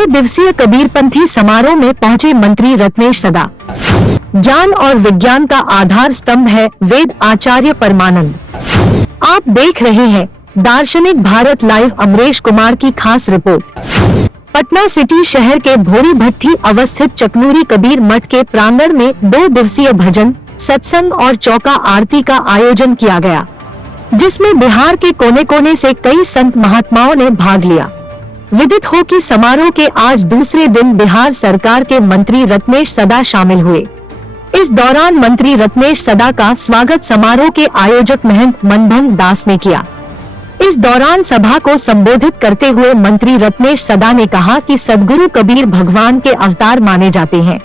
2 दिवसीय कबीरपंथी समारोह में पहुंचे मंत्री रत्नेश सदा। ज्ञान और विज्ञान का आधार स्तंभ है वेद। आचार्य परमानंद। आप देख रहे हैं दार्शनिक भारत लाइव। अमरेश कुमार की खास रिपोर्ट। पटना सिटी शहर के भोरी भट्टी अवस्थित चकनूरी कबीर मठ के प्रांगण में 2 दिवसीय भजन, सत्संग और चौका आरती का आयोजन किया गया, जिसमें बिहार के कोने कोने से कई संत महात्माओं ने भाग लिया। विदित हो कि समारोह के आज दूसरे दिन बिहार सरकार के मंत्री रत्नेश सदा शामिल हुए। इस दौरान मंत्री रत्नेश सदा का स्वागत समारोह के आयोजक महंत मनभंग दास ने किया। इस दौरान सभा को संबोधित करते हुए मंत्री रत्नेश सदा ने कहा कि सदगुरु कबीर भगवान के अवतार माने जाते हैं।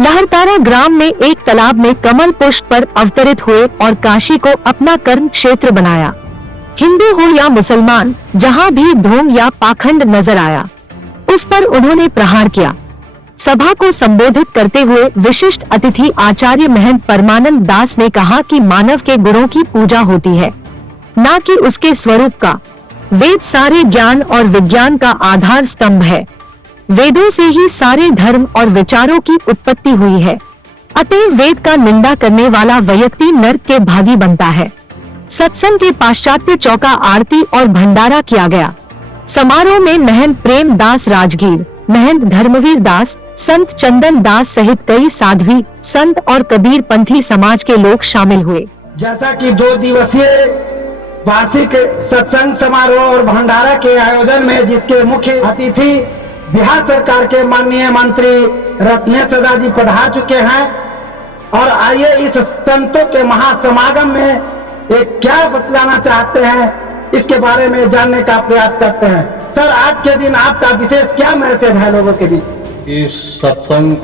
लहरतारा ग्राम में एक तालाब में कमल पुष्प पर अवतरित हुए और काशी को अपना कर्म क्षेत्र बनाया। हिंदू हो या मुसलमान, जहां भी ढोंग या पाखंड नजर आया, उस पर उन्होंने प्रहार किया। सभा को संबोधित करते हुए विशिष्ट अतिथि आचार्य महंत परमानंद दास ने कहा कि मानव के गुणों की पूजा होती है, न कि उसके स्वरूप का। वेद सारे ज्ञान और विज्ञान का आधार स्तंभ है। वेदों से ही सारे धर्म और विचारों की उत्पत्ति हुई है। अतएव वेद का निंदा करने वाला व्यक्ति नरक के भागी बनता है। सत्संग के पाश्चात्य चौका आरती और भंडारा किया गया। समारोह में महंत प्रेम दास राजगीर, महंत धर्मवीर दास, संत चंदन दास सहित कई साध्वी संत और कबीर पंथी समाज के लोग शामिल हुए। जैसा कि 2 दिवसीय वार्षिक सत्संग समारोह और भंडारा के आयोजन में जिसके मुख्य अतिथि बिहार सरकार के माननीय मंत्री रत्नेश सदा जी पधार चुके हैं, और आइए इस संतों के महासमागम में एक क्या बतलाना चाहते हैं इसके बारे में जानने का प्रयास करते हैं। सर, आज के दिन आपका विशेष क्या मैसेज है लोगों के बीच? इस सत्संग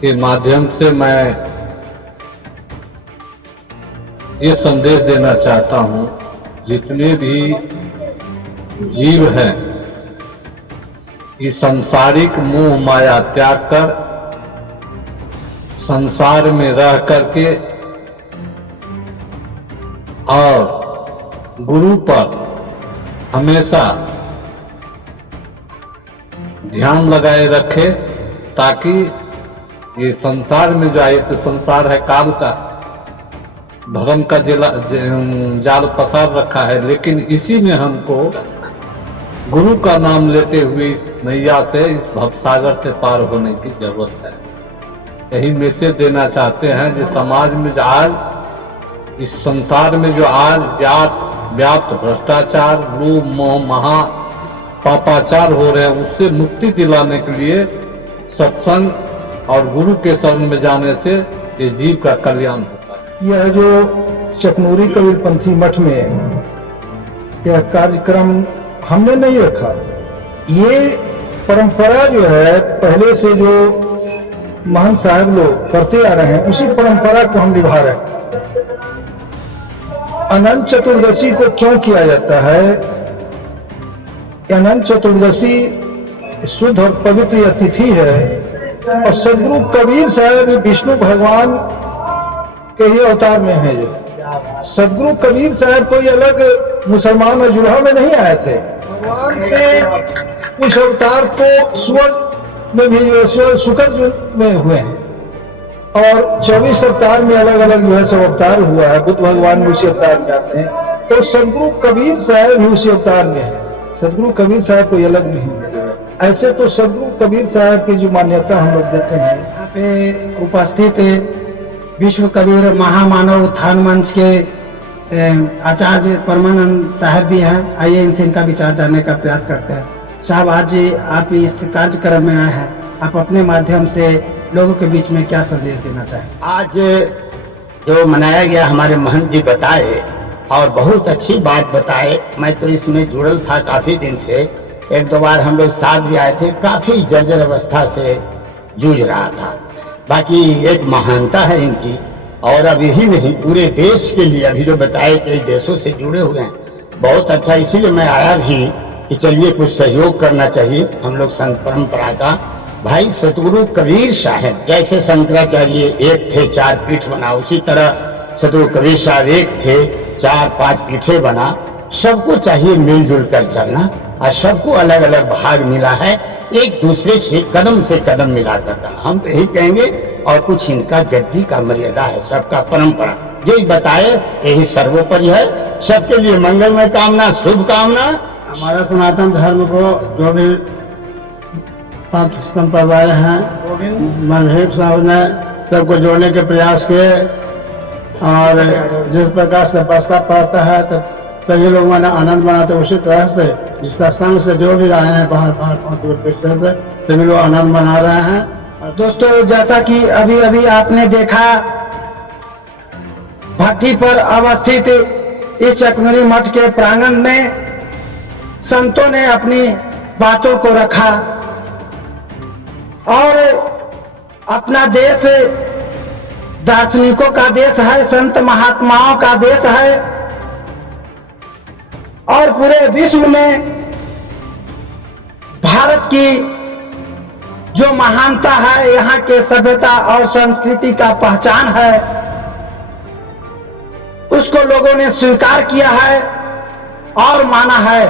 के माध्यम से मैं ये संदेश देना चाहता हूं, जितने भी जीव हैं इस सांसारिक मोह माया त्याग कर संसार में रह करके और गुरु पर हमेशा ध्यान लगाए रखे, ताकि ये संसार में जो एक संसार है काल का, धर्म का जाल पसार रखा है, लेकिन इसी में हमको गुरु का नाम लेते हुए इस नैया से, इस भवसागर से पार होने की जरूरत है। यही मैसेज देना चाहते हैं जो समाज में आज इस संसार में जो आज व्याप्त भ्रष्टाचार, लोभ, मोह, महा पापाचार हो रहे हैं, उससे मुक्ति दिलाने के लिए सत्संग और गुरु के शरण में जाने से ये जीव का कल्याण होता है। यह जो चकनूरी कबीरपंथी मठ में यह कार्यक्रम हमने नहीं रखा, ये परंपरा जो है पहले से जो महंत साहब लोग करते आ रहे हैं, उसी परंपरा को हम निभा रहे हैं। अनंत चतुर्दशी को क्यों किया जाता है? अनंत चतुर्दशी शुद्ध और पवित्र तिथि है, और सदगुरु कबीर साहब विष्णु भगवान के ही अवतार में है। जो सदगुरु कबीर साहब कोई अलग मुसलमान अजुल्हा में नहीं आए थे। भगवान के उस अवतार को सुवर्ण में भी शुक्र में हुए हैं, और 24 अवतार में अलग अलग जो है सब अवतार हुआ है। बुद्ध भगवान भी उसी अवतार में आते हैं, तो सदगुरु कबीर साहब भी उसी अवतार में है। सदगुरु कबीर साहब कोई अलग नहीं है। ऐसे तो सदगुरु कबीर साहब की जो मान्यता हम लोग देते हैं। यहाँ पे उपस्थित विश्व कबीर महामानव उत्थान मंच के आचार्य परमानंद साहब भी हैं। आइए इनसे इनका विचार जानने का प्रयास करते हैं। साहब, आज आप इस कार्यक्रम में आए हैं, आप अपने माध्यम से लोगों के बीच में क्या संदेश देना चाहें? आज जो मनाया गया हमारे महंत जी बताए, और बहुत अच्छी बात बताए। मैं तो इसमें जुड़ल था काफी दिन से, 1-2 बार हम लोग साथ भी आए थे। काफी जर्जर अवस्था से जूझ रहा था। बाकी एक महानता है इनकी, और अब यही नहीं पूरे देश के लिए अभी जो बताए कई देशों से जुड़े हुए हैं, बहुत अच्छा। इसीलिए मैं आया भी कि चलिए कुछ सहयोग करना चाहिए हम लोग संत परंपरा का। भाई सतगुरु कबीर साहब जैसे शंकराचार्य एक थे 4 पीठ बना, उसी तरह सतगुरु कबीर साहब एक थे 4-5 पीठे बना। सबको चाहिए मिलजुल कर चलना, और सबको अलग अलग भाग मिला है। एक दूसरे से कदम मिलाकर चलना। हम तो यही कहेंगे, और कुछ इनका गद्दी का मर्यादा है, सबका परंपरा जो बताए यही सर्वोपरि है। सबके लिए मंगलमय कामना, शुभ कामना। हमारा सनातन धर्म को जो भी पंथ संप्रदाय हैं, मनभेद साहब ने सबको जोड़ने के प्रयास किए, और जिस प्रकार से बरसा पड़ता है तो सभी लोग मैंने आनंद मनाते, उसी तरह से जिस संग से जो भी आए हैं बाहर बहुत दूर से सभी लोग आनंद मना रहे हैं। दोस्तों, जैसा कि अभी अभी आपने देखा, भट्टी पर अवस्थित इस चकमुरी मठ के प्रांगण में संतों ने अपनी बातों को रखा, और अपना देश दार्शनिकों का देश है, संत महात्माओं का देश है, और पूरे विश्व में भारत की जो महानता है, यहाँ के सभ्यता और संस्कृति का पहचान है, उसको लोगों ने स्वीकार किया है और माना है।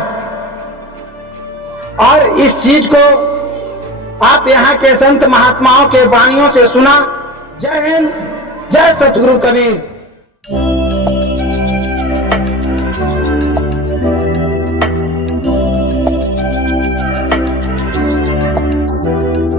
और इस चीज को आप यहाँ के संत महात्माओं के वाणियों से सुना। जय हिंद, जय सतगुरु कबीर।